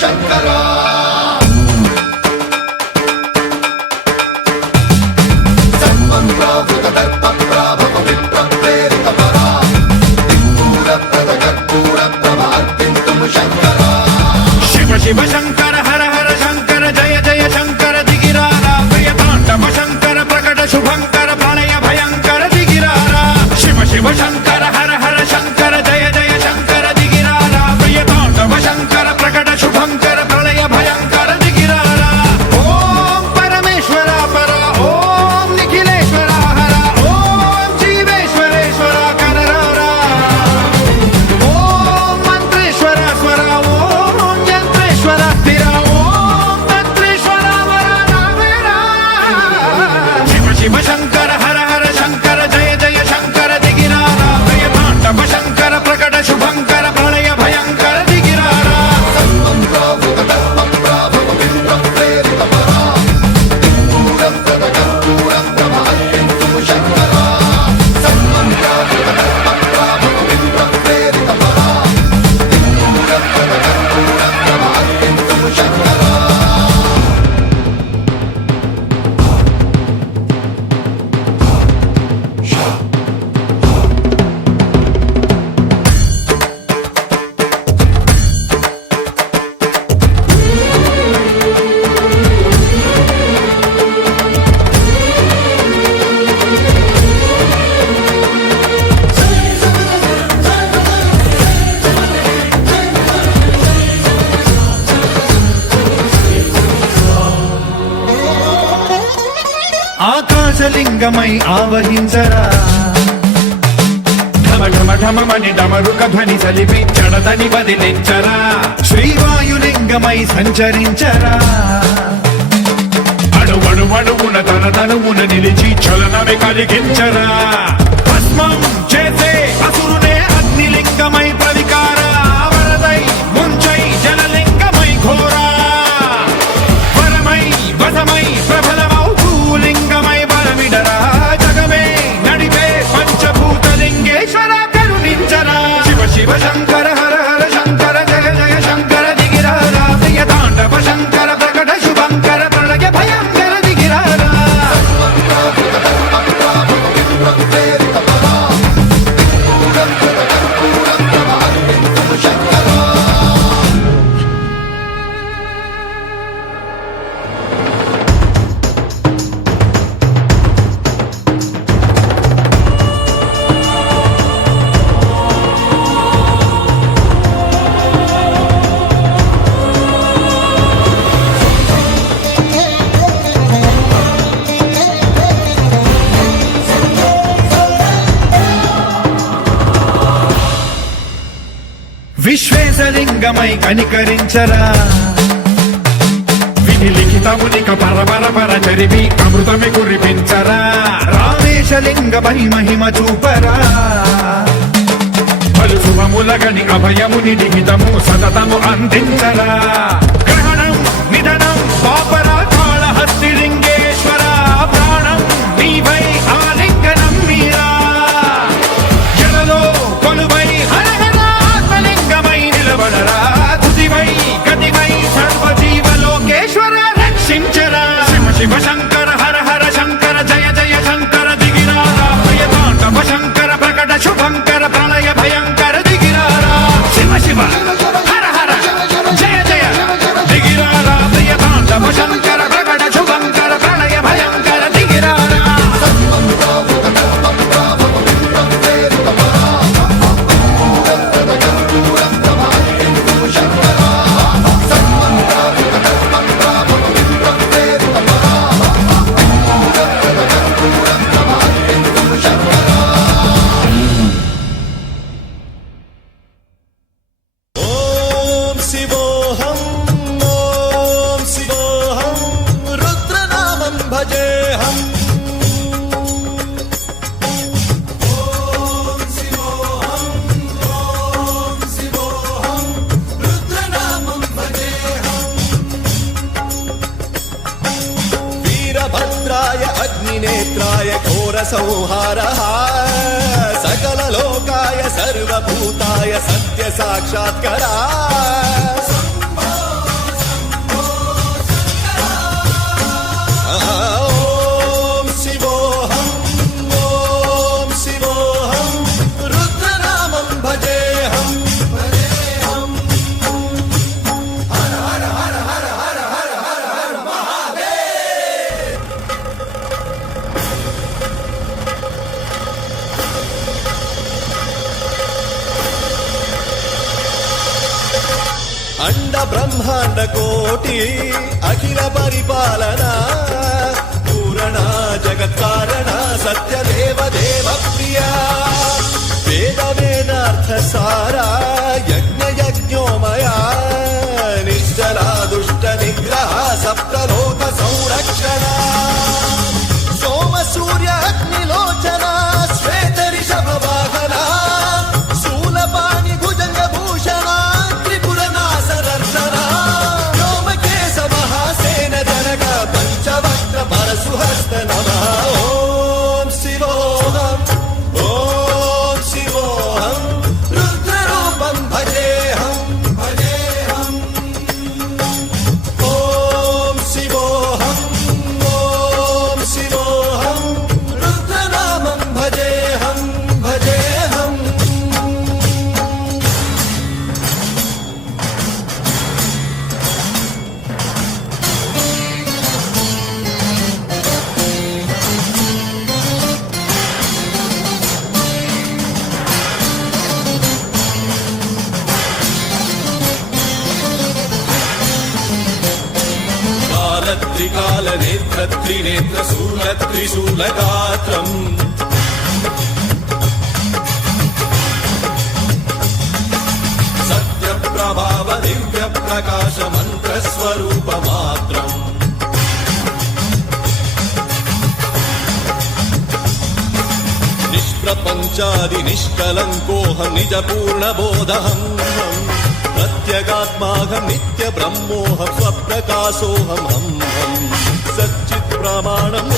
शङ्करा शिव शंकर हर हर शंकर जय जय शंकर दिगिरारा प्रियतांडव शंकर प्रकट शुभंकर प्रणय भयंकर दिगिरारा शिव शिव शंकर हर हर शंकर जय जय शंकर दिगिरारा प्रियतांडव शंकर प्रकट शुभंकर प्रणय भयंकर दिगिरारा ओम परमेश्वर पर ओम निखिलेश्वर हर ओम जीवेश्वरेश्वर कररारा ओम मंत्रेश्वर स्वर ओम यंत्रेश्वर स्थिर ओम तंत्रेश्वर वरदामेरा शिव शिव शंकर हर हर शंकर जय जय शंकर दिगिरारा प्रियतांडव शंकर प्रकट शुभंकर प्रणय भयंकर दिगिरारा ఆకాశలింగమై ఆవహించరా ఢమ ఢమ ఢమమని డమరుక ధ్వని సలిపి చడదని వదిలించరా శ్రీవాయులింగమై సంచరించరా అణువణువున తన తనువున నిలిచి చలనమే కలిగించరా భస్మం చేసే అసురునే అగ్నిలింగమై ప్రవికార వరదై ముంచై జలలింగమై ఘోరా వరమై వసమై ప్రబలమౌ భూలింగమై బలమిడరా జగమే నడిపే పంచభూతలింగేశ్వర కరుణించరా శివ శివ శంకర హర హర శంకర జయ జయ శంకర దిగిరారా ప్రియతాండవ శంకర ప్రకట శుభంకర ప్రణయ భయంకర దిగిరారా విశ్వేశలింగమై కనికరించరా విధి లిఖితమునిక పరపర చరివి అమృతమి కురిపించరా రామేశలింగమై మహిమ చూపరా పలు శుభములగని అభయముని లిఖితము సతతము అందించరా గ్రహణం నిధనం పాపరా కాళహస్తి లింగేశ్వర ప్రాణం నీవై ఆలింగనం మీరా జలలో కొలువై హర హర ఆత్మలింగమై నిలబడరా తుదివై గతివై సర్వజీవలోకేశ్వర రక్షించరా శివ శివ శంకర హర హర శంకర జయ జయ శంకర దిగిరారా ప్రియతాండవ శంకర ప్రకట శుభంకర ప్రణయ భయంకర దిగిరారా శివ శివ హర హర జయ జయ దిగిరారా ప్రియతాండవ శంకర ప్రకట శుభంకర ప్రణయ భయంకర దిగిరారా ఓం శివోహం ఓం శివోహం రుద్రనామం భజేహం ఓం శివోహం ఓం శివోహం రుద్రనామం భజేహం వీరభద్రాయ అగ్నినేత్రాయ ఘోర సంహారః సకల లోకాయ సర్వభూతాయ సత్య సాక్షాత్కరా బ్రహ్మాండ కోటి అఖిల పరిపాలన పూరణ జగత్కారణ సత్యదేవ దేవ ప్రియ వేద వేదార్థ సారా యజ్ఞ యజ్ఞోమయా నిశ్చలా దుష్ట నిగ్రహ సప్తలోక సంరక్షణ సోమ సూర్య అగ్నిలోచన శ్వేత రిషభ వాహన శూలపాణి భుజంగ భూషణ త్రిపుర నాసరర్శన వ్యోమకేశ మహాసేన జనక పంచవక్ర పరశుహస్త నమః ఓం శివోహం ఓం శివోహం రుద్రరూపం భజేహం భజేహం ఓం శివోహం ఓం శివోహం రుద్రనామం భజేహం భజేహం కాలత్రికాల నేత్ర త్రినేత్ర శూల త్రిశూల గాత్రం సత్య ప్రభావ దివ్య ప్రకాశ మంత్ర స్వరూప మాత్రం నిష్ప్రపంచాది నిష్కలంకోహం నిజ పూర్ణ బోధహం ప్రత్యగాత్మాహం నిత్య బ్రహ్మోహం స్వప్రకాశోహం హం హం సచ్చిత్ ప్రమాణం